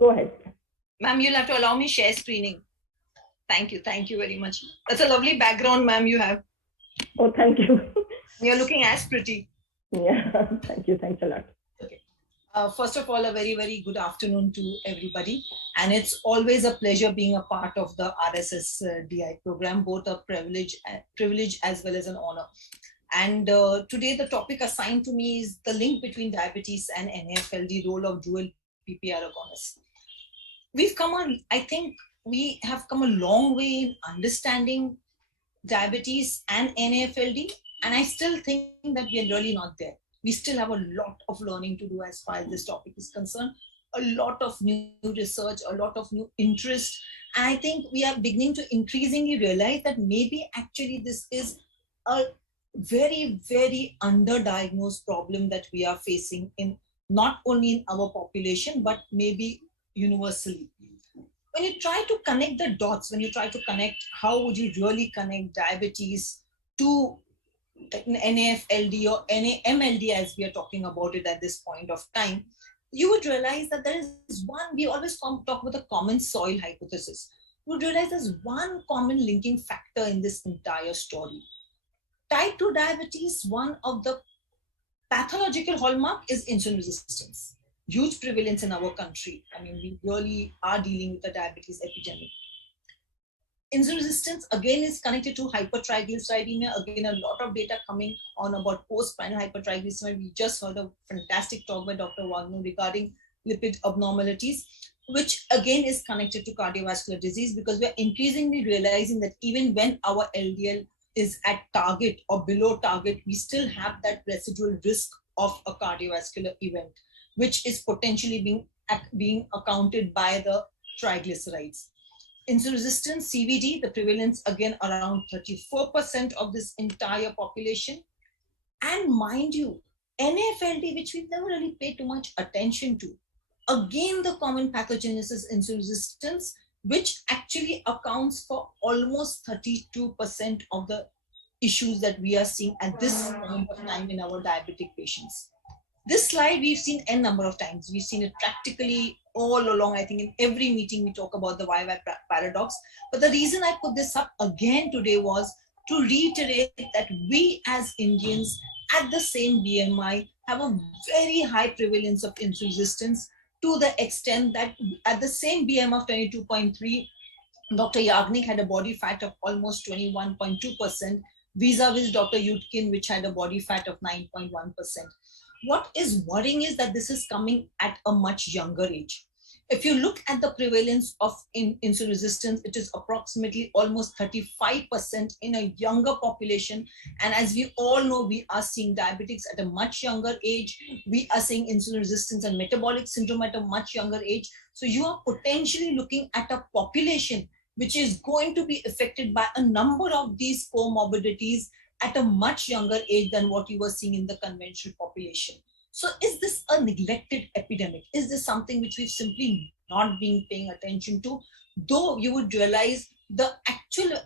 Go ahead. Ma'am, you'll have to allow me share screening. Thank you. Thank you very much. That's a lovely background, ma'am, you have. Oh, thank you. You're looking as pretty. Yeah, thank you. Thanks a lot. Okay. First of all, a very, very good afternoon to everybody. And it's always a pleasure being a part of the RSS DI program, both a privilege as well as an honor. And today the topic assigned to me is the link between diabetes and NAFLD, role of dual PPAR agonists. I think we have come a long way in understanding diabetes and NAFLD, and I still think that we are really not there. We still have a lot of learning to do as far as this topic is concerned, a lot of new research, a lot of new interest, and I think we are beginning to increasingly realize that maybe actually this is a very, very underdiagnosed problem that we are facing in not only in our population, but maybe universally. When you try to connect the dots, when you try to connect, how would you really connect diabetes to NAFLD or NAMLD as we are talking about it at this point of time, you would realize that there is one, we always talk about the common soil hypothesis. You would realize there's one common linking factor in this entire story. Type 2 diabetes, one of the pathological hallmark is insulin resistance. Huge prevalence in our country. I mean, we really are dealing with a diabetes epidemic. Insulin resistance again is connected to hypertriglyceridemia. Again, a lot of data coming on about post-prandial hypertriglyceridemia. We just heard a fantastic talk by Dr. Wagner regarding lipid abnormalities, which again is connected to cardiovascular disease, because we are increasingly realizing that even when our LDL is at target or below target, we still have that residual risk of a cardiovascular event, which is potentially being accounted by the triglycerides. Insulin resistance, CVD, the prevalence again around 34% of this entire population. And mind you, NAFLD, which we've never really paid too much attention to, again the common pathogenesis insulin resistance, which actually accounts for almost 32% of the issues that we are seeing at this point of time in our diabetic patients. This slide we've seen n number of times. We've seen it practically all along. I think in every meeting we talk about the YY paradox. But the reason I put this up again today was to reiterate that we as Indians at the same BMI have a very high prevalence of insulin resistance, to the extent that at the same BMI of 22.3, Dr. Yagnik had a body fat of almost 21.2%, vis-a-vis Dr. Yudkin, which had a body fat of 9.1%. What is worrying is that this is coming at a much younger age. If you look at the prevalence of insulin resistance, it is approximately almost 35% in a younger population. And as we all know, we are seeing diabetics at a much younger age. We are seeing insulin resistance and metabolic syndrome at a much younger age. So you are potentially looking at a population which is going to be affected by a number of these comorbidities at a much younger age than what you were seeing in the conventional population. So is this a neglected epidemic? Is this something which we've simply not been paying attention to? Though you would realize the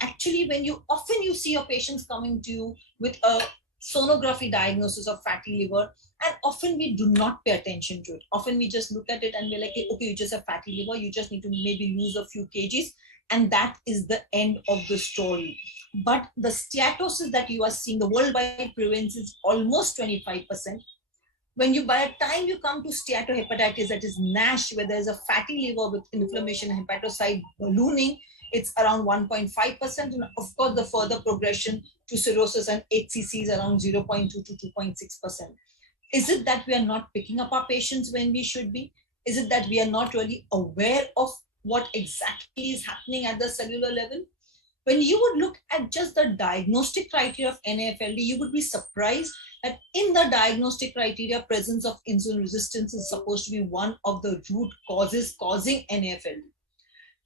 actually when you see your patients coming to you with a sonography diagnosis of fatty liver, and often we do not pay attention to it. Often we just look at it and we're like, okay, you just have fatty liver, you just need to maybe lose a few kgs, and that is the end of the story. But the steatosis that you are seeing, the worldwide prevalence is almost 25%. By the time you come to steatohepatitis, that is NASH, where there's a fatty liver with inflammation and hepatocyte ballooning, it's around 1.5%. And of course, the further progression to cirrhosis and HCC is around 0.2 to 2.6%. Is it that we are not picking up our patients when we should be? Is it that we are not really aware of what exactly is happening at the cellular level? When you would look at just the diagnostic criteria of NAFLD, you would be surprised that in the diagnostic criteria, presence of insulin resistance is supposed to be one of the root causes causing NAFLD.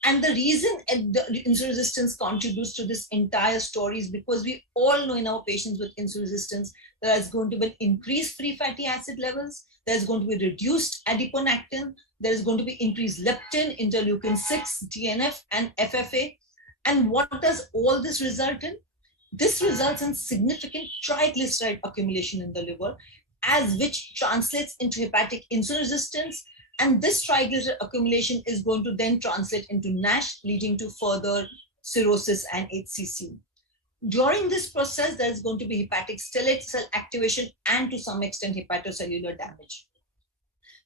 And the reason the insulin resistance contributes to this entire story is because we all know in our patients with insulin resistance, there is going to be increased free fatty acid levels, there's going to be reduced adiponectin, there is going to be increased leptin, interleukin-6, TNF, and FFA. And what does all this result in? This results in significant triglyceride accumulation in the liver, which translates into hepatic insulin resistance, And this triglyceride accumulation is going to then translate into NASH, leading to further cirrhosis and HCC. During this process, there's going to be hepatic stellate cell activation and to some extent hepatocellular damage.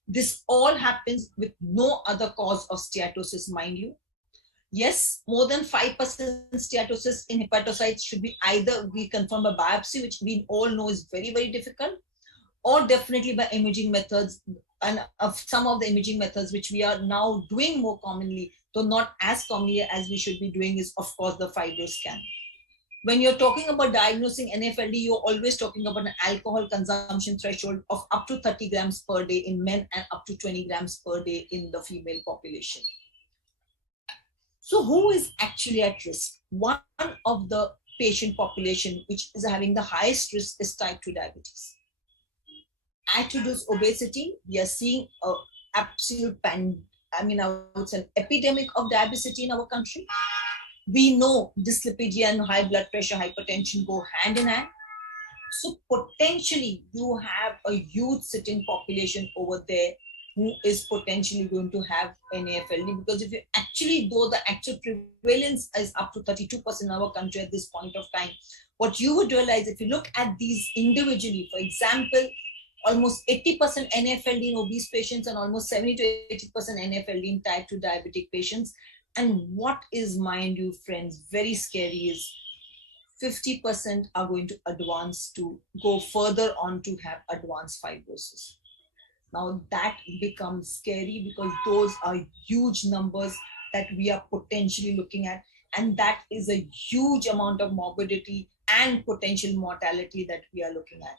This all happens with no other cause of steatosis, mind you. Yes, more than 5% steatosis in hepatocytes should be either be confirmed by biopsy, which we all know is very, very difficult, or definitely by imaging methods. And of some of the imaging methods which we are now doing more commonly, though not as commonly as we should be doing, is of course the fibroscan. When you're talking about diagnosing NAFLD, you're always talking about an alcohol consumption threshold of up to 30 grams per day in men and up to 20 grams per day in the female population. So who is actually at risk? One of the patient population which is having the highest risk is type 2 diabetes. Add to this obesity, we are seeing an absolute I would say an epidemic of diabetes in our country. We know dyslipidemia and high blood pressure, hypertension go hand in hand. So potentially you have a huge sitting population over there who is potentially going to have NAFLD, because if you actually, though the actual prevalence is up to 32% in our country at this point of time, what you would realize if you look at these individually, for example, almost 80% NAFLD in obese patients and almost 70 to 80% NAFLD in type 2 diabetic patients. And what is, mind you, friends, very scary is 50% are going to advance to go further on to have advanced fibrosis. Now that becomes scary because those are huge numbers that we are potentially looking at. And that is a huge amount of morbidity and potential mortality that we are looking at.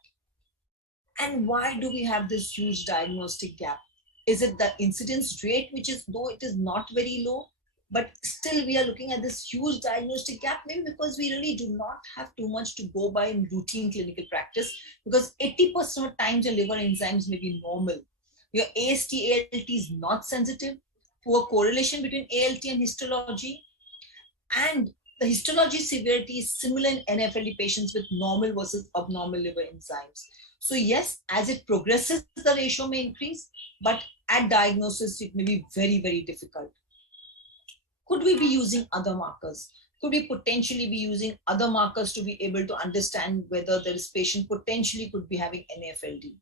And why do we have this huge diagnostic gap? Is it the incidence rate, which is, though it is not very low, but still we are looking at this huge diagnostic gap? Maybe because we really do not have too much to go by in routine clinical practice, because 80% of times your liver enzymes may be normal. Your AST, ALT is not sensitive, poor correlation between ALT and histology, and the histology severity is similar in NAFLD patients with normal versus abnormal liver enzymes. So yes, as it progresses, the ratio may increase, but at diagnosis, it may be very, very difficult. Could we be using other markers? Could we potentially be using other markers to be able to understand whether this patient potentially could be having NAFLD?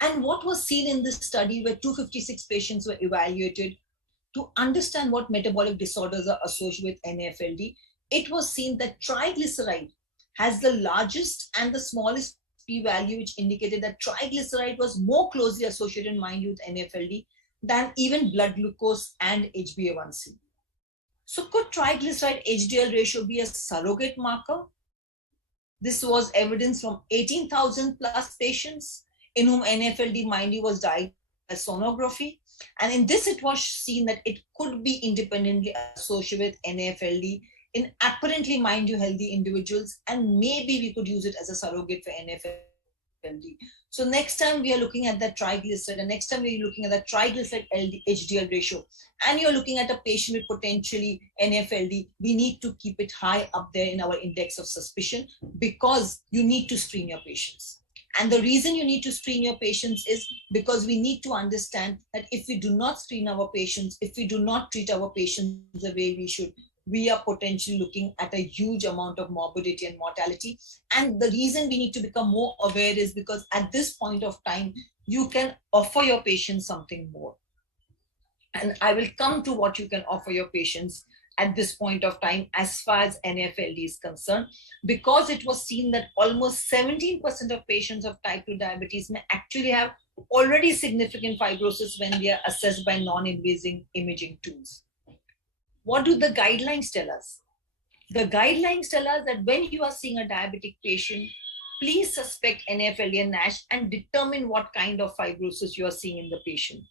And what was seen in this study where 256 patients were evaluated to understand what metabolic disorders are associated with NAFLD, it was seen that triglyceride has the largest and the smallest p-value, which indicated that triglyceride was more closely associated, mind you, with NAFLD than even blood glucose and HbA1c. So could triglyceride HDL ratio be a surrogate marker? This was evidence from 18,000 plus patients in whom NAFLD, mind you, was diagnosed by sonography. And in this, it was seen that it could be independently associated with NAFLD in apparently, mind you, healthy individuals, and maybe we could use it as a surrogate for NAFLD. So next time we are looking at that triglyceride, and next time we're looking at that triglyceride HDL ratio, and you're looking at a patient with potentially NAFLD, we need to keep it high up there in our index of suspicion, because you need to screen your patients. And the reason you need to screen your patients is because we need to understand that if we do not screen our patients, if we do not treat our patients the way we should, we are potentially looking at a huge amount of morbidity and mortality. And the reason we need to become more aware is because at this point of time, you can offer your patients something more. And I will come to what you can offer your patients at this point of time as far as NAFLD is concerned, because it was seen that almost 17% of patients of type 2 diabetes may actually have already significant fibrosis when they are assessed by non-invasive imaging tools. What do the guidelines tell us? The guidelines tell us that when you are seeing a diabetic patient, please suspect NAFLD and NASH and determine what kind of fibrosis you are seeing in the patient.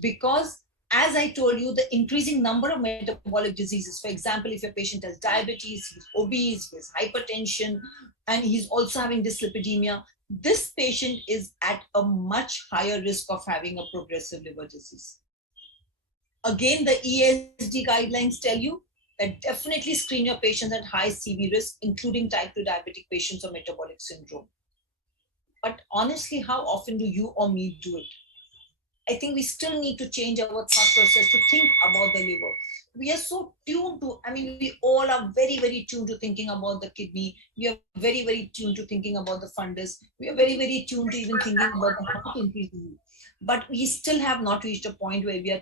Because as I told you, the increasing number of metabolic diseases, for example, if your patient has diabetes, he's obese, he has hypertension, and he's also having dyslipidemia, this patient is at a much higher risk of having a progressive liver disease. Again, the ESD guidelines tell you that definitely screen your patients at high CV risk, including type 2 diabetic patients or metabolic syndrome. But honestly, how often do you or me do it? I think we still need to change our thought process to think about the liver. We are so tuned to, I mean, we all are very, very tuned to thinking about the kidney. We are very, very tuned to thinking about the fundus. We are very, very tuned to even thinking about the heart increase. But we still have not reached a point where we are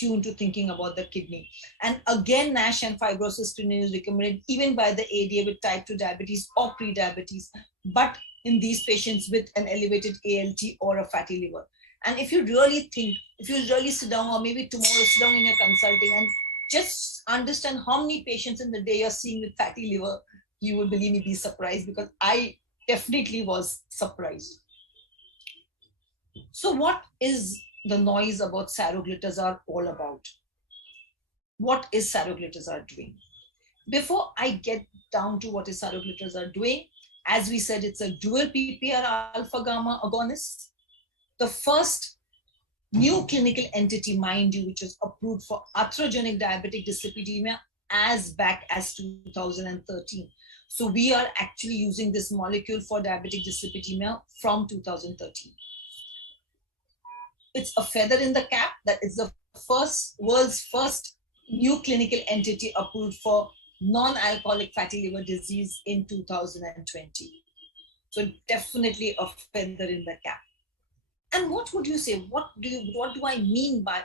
tuned to thinking about the kidney. And again, NASH and fibrosis screening is recommended even by the ADA with type 2 diabetes or pre-diabetes, but in these patients with an elevated ALT or a fatty liver. And if you really think, if you really sit down, or maybe tomorrow sit down in your consulting and just understand how many patients in the day you're seeing with fatty liver, you will believe me, be surprised, because I definitely was surprised. So what is the noise about Saroglitazar all about? What is Saroglitazar doing? Before I get down to what is Saroglitazar doing, as we said, it's a dual PPAR alpha gamma agonist. The first new clinical entity, mind you, which was approved for atherogenic diabetic dyslipidemia as back as 2013. So we are actually using this molecule for diabetic dyslipidemia from 2013. It's a feather in the cap that is the world's first new clinical entity approved for non-alcoholic fatty liver disease in 2020. So definitely a feather in the cap. And what would you say? What do I mean by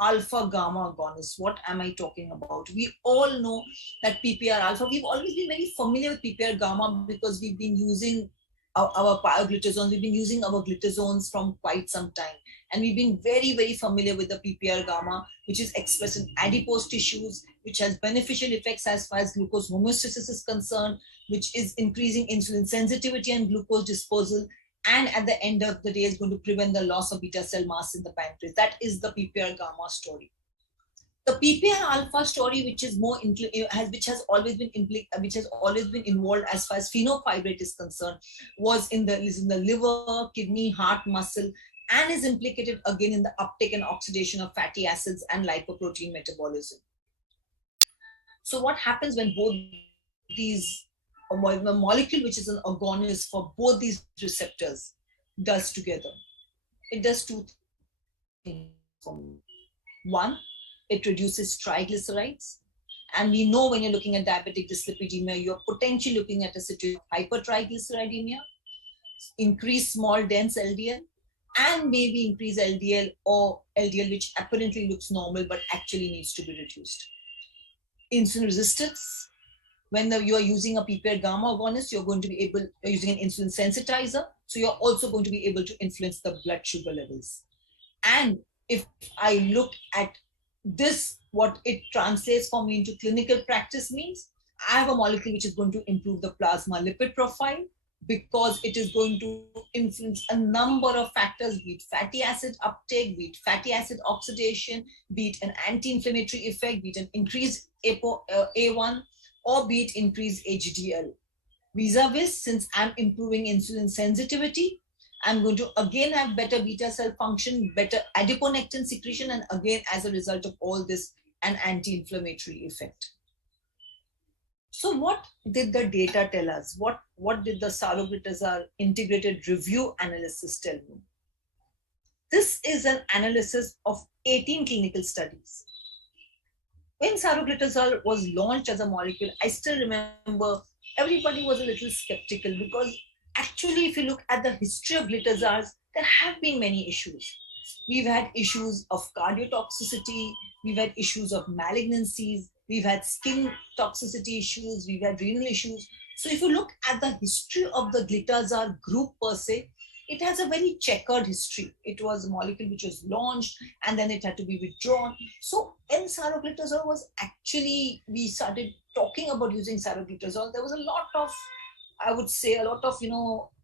alpha gamma agonist? What am I talking about? We all know that PPAR alpha. We've always been very familiar with PPAR gamma because we've been using our pioglitazones. We've been using our glitazones from quite some time. And we've been very, very familiar with the PPAR gamma, which is expressed in adipose tissues, which has beneficial effects as far as glucose homeostasis is concerned, which is increasing insulin sensitivity and glucose disposal, and at the end of the day is going to prevent the loss of beta cell mass in the pancreas. That is the PPAR gamma story. The PPAR alpha story, which is more which has always been involved as far as phenofibrate is concerned, is in the liver, kidney, heart, muscle, and is implicated again in the uptake and oxidation of fatty acids and lipoprotein metabolism. So what happens when both these, a molecule which is an agonist for both these receptors does together? It does two things for me. One, it reduces triglycerides. And we know when you're looking at diabetic dyslipidemia, you're potentially looking at a situation of hypertriglyceridemia, increased small dense LDL, and maybe increase LDL or LDL, which apparently looks normal, but actually needs to be reduced. Insulin resistance. When you are using a PPAR gamma agonist, you're using an insulin sensitizer. So you're also going to be able to influence the blood sugar levels. And if I look at this, what it translates for me into clinical practice means, I have a molecule which is going to improve the plasma lipid profile, because it is going to influence a number of factors, be it fatty acid uptake, be it fatty acid oxidation, be it an anti-inflammatory effect, be it an increased A1, or be it increased HDL. Vis-a-vis, since I'm improving insulin sensitivity, I'm going to again have better beta cell function, better adiponectin secretion, and again, as a result of all this, an anti-inflammatory effect. So what did the data tell us? What did the Saroglitazar integrated review analysis tell me? This is an analysis of 18 clinical studies. When Saroglitazar was launched as a molecule, I still remember everybody was a little skeptical, because actually, if you look at the history of glitazars, there have been many issues. We've had issues of cardiotoxicity, we've had issues of malignancies, we've had skin toxicity issues, we've had renal issues. So if you look at the history of the glitazar group per se, it has a very checkered history. It was a molecule which was launched and then it had to be withdrawn. So when Saroglitazar was actually, we started talking about using Saroglitazar, there was a lot of, I would say, a lot of,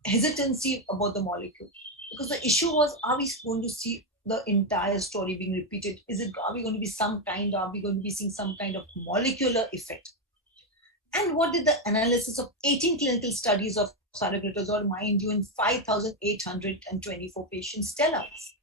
hesitancy about the molecule. Because the issue was, are we going to see the entire story being repeated? Are we going to be seeing some kind of molecular effect? And what did the analysis of 18 clinical studies of Saroglitazar, mind you, in 5,824 patients tell us?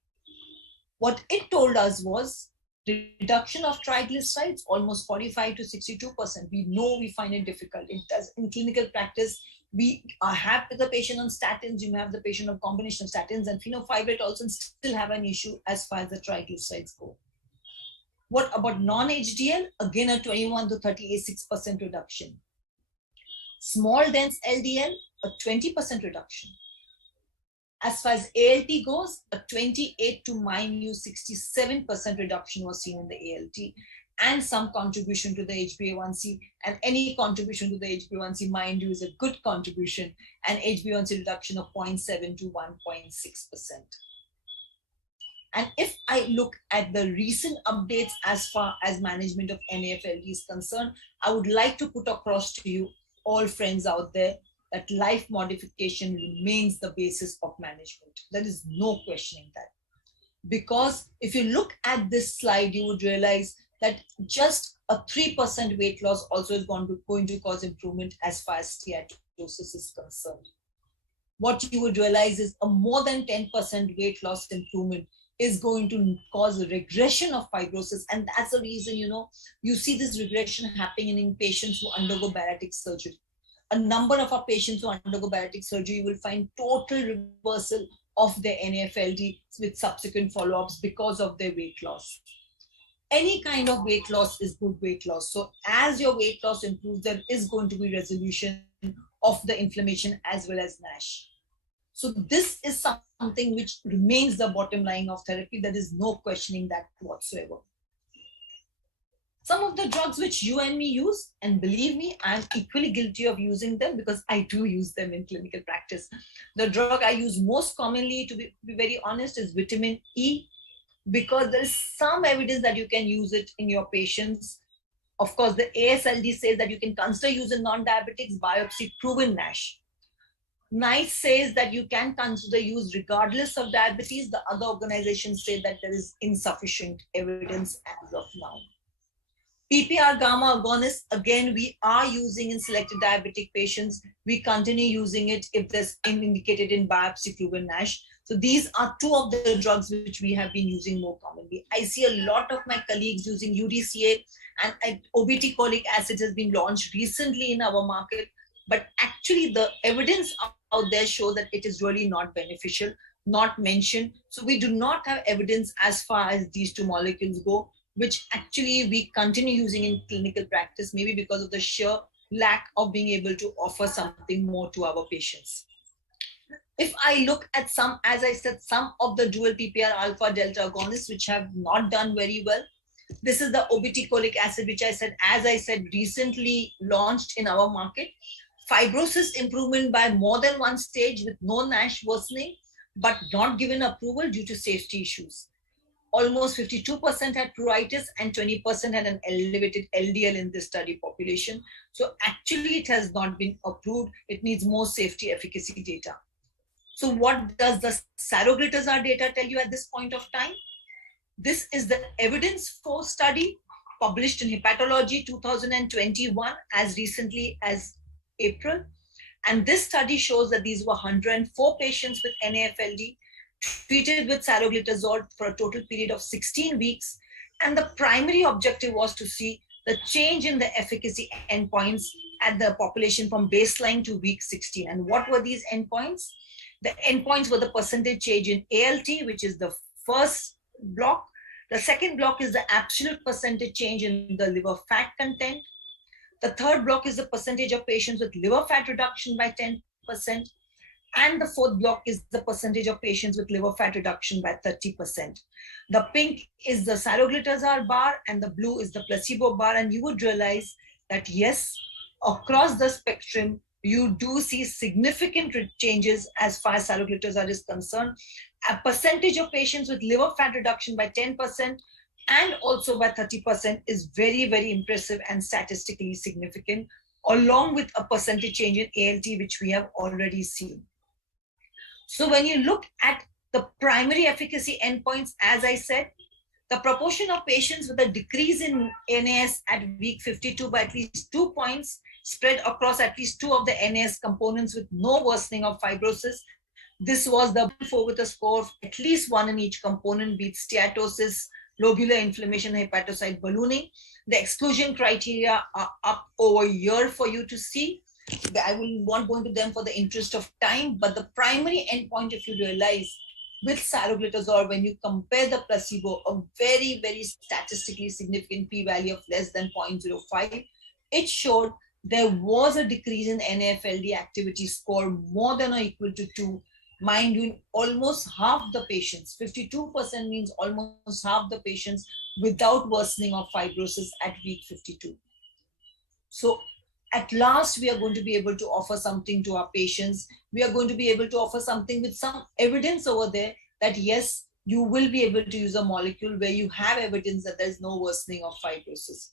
What it told us was reduction of triglycerides, almost 45 to 62%. We know we find it difficult. It does in clinical practice. We have the patient on statins, you may have the patient on combination of statins and fenofibrate also, and still have an issue as far as the triglycerides go. What about non-HDL? Again, a 21 to 36% reduction. Small dense LDL, a 20% reduction. As far as ALT goes, a 28 to minus 67% reduction was seen in the ALT, and some contribution to the HbA1c. And any contribution to the HbA1c, mind you, is a good contribution, and HbA1c reduction of 0.7 to 1.6%. And if I look at the recent updates as far as management of NAFLD is concerned, I would like to put across to you, all friends out there, that life modification remains the basis of management. There is no questioning that. Because if you look at this slide, you would realize that just a 3% weight loss also is going to cause improvement as far as steatosis is concerned. What you would realize is a more than 10% weight loss improvement is going to cause a regression of fibrosis. And that's the reason, you see this regression happening in patients who undergo bariatric surgery. A number of our patients who undergo bariatric surgery, you will find total reversal of their NAFLD with subsequent follow-ups because of their weight loss. Any kind of weight loss is good weight loss. So as your weight loss improves, there is going to be resolution of the inflammation as well as NASH. So this is something which remains the bottom line of therapy. There is no questioning that whatsoever. Some of the drugs which you and me use, and believe me, I'm equally guilty of using them because I do use them in clinical practice. The drug I use most commonly, to be very honest, is vitamin E, because there is some evidence that you can use it in your patients. Of course, the AASLD says that you can consider using non-diabetics, biopsy proven NASH. NICE says that you can consider use regardless of diabetes. The other organizations say that there is insufficient evidence as of now. PPAR gamma agonists, again, we are using in selected diabetic patients. We continue using it if there's indicated in biopsy proven NASH. So these are two of the drugs which we have been using more commonly. I see a lot of my colleagues using UDCA, and obeticholic acid has been launched recently in our market. But actually the evidence out there show that it is really not beneficial, not mentioned. So we do not have evidence as far as these two molecules go, which actually we continue using in clinical practice, maybe because of the sheer lack of being able to offer something more to our patients. If I look at some, as I said, some of the dual PPAR alpha delta agonists which have not done very well. This is the obeticholic acid, which as I said, recently launched in our market. Fibrosis improvement by more than one stage with no NASH worsening, but not given approval due to safety issues. Almost 52% had pruritus and 20% had an elevated LDL in this study population. So actually it has not been approved. It needs more safety efficacy data. So what does the Saroglitazar data tell you at this point of time? This is the evidence for study published in Hepatology 2021 as recently as April. And this study shows that these were 104 patients with NAFLD treated with Saroglitazar for a total period of 16 weeks. And the primary objective was to see the change in the efficacy endpoints at the population from baseline to week 16. And what were these endpoints? The endpoints were the percentage change in ALT, which is the first block. The second block is the absolute percentage change in the liver fat content. The third block is the percentage of patients with liver fat reduction by 10%. And the fourth block is the percentage of patients with liver fat reduction by 30%. The pink is the Saroglitazar bar and the blue is the placebo bar. And you would realize that yes, across the spectrum, you do see significant changes as far as Saroglitazar is concerned. A percentage of patients with liver fat reduction by 10% and also by 30% is very, very impressive and statistically significant, along with a percentage change in ALT, which we have already seen. So when you look at the primary efficacy endpoints, as I said, the proportion of patients with a decrease in NAS at week 52 by at least 2 points spread across at least two of the NAS components with no worsening of fibrosis. This was the 4 with a score of at least 1 in each component, be it steatosis, lobular inflammation, hepatocyte ballooning. The exclusion criteria are up over a year for you to see. I will not go into them for the interest of time, but the primary endpoint, if you realize, with Saroglitazar, when you compare the placebo, a very, very statistically significant p-value of less than 0.05, it showed there was a decrease in NAFLD activity score more than or equal to 2. Mind you, in almost half the patients, 52% means almost half the patients without worsening of fibrosis at week 52. So at last, we are going to be able to offer something to our patients. We are going to be able to offer something with some evidence over there that yes, you will be able to use a molecule where you have evidence that there's no worsening of fibrosis.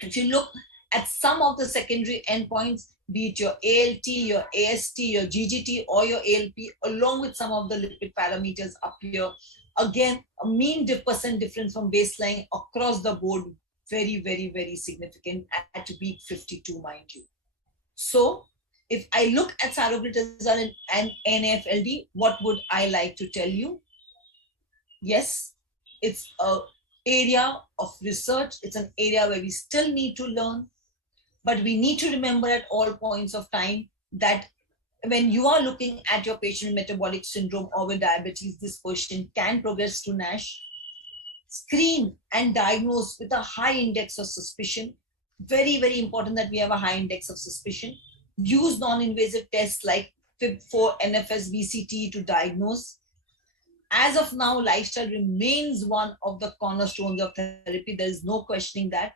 If you look at some of the secondary endpoints, be it your ALT, your AST, your GGT, or your ALP, along with some of the lipid parameters up here, again, a mean percent difference from baseline across the board, very, very, very significant at week 52, mind you. So if I look at Saroglitazar and NAFLD, what would I like to tell you? Yes, it's an area of research. It's an area where we still need to learn, but we need to remember at all points of time that when you are looking at your patient with metabolic syndrome or with diabetes, this patient can progress to NASH. Screen and diagnose with a high index of suspicion. Very, very important that we have a high index of suspicion. Use non-invasive tests like FIB4, NFS, VCT to diagnose. As of now, lifestyle remains one of the cornerstones of therapy. There is no questioning that.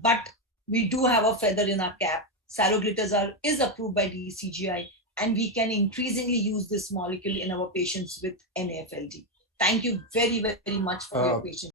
But we do have a feather in our cap. Saroglitazar is approved by DCGI, and we can increasingly use this molecule in our patients with NAFLD. Thank you very, very much for your patience.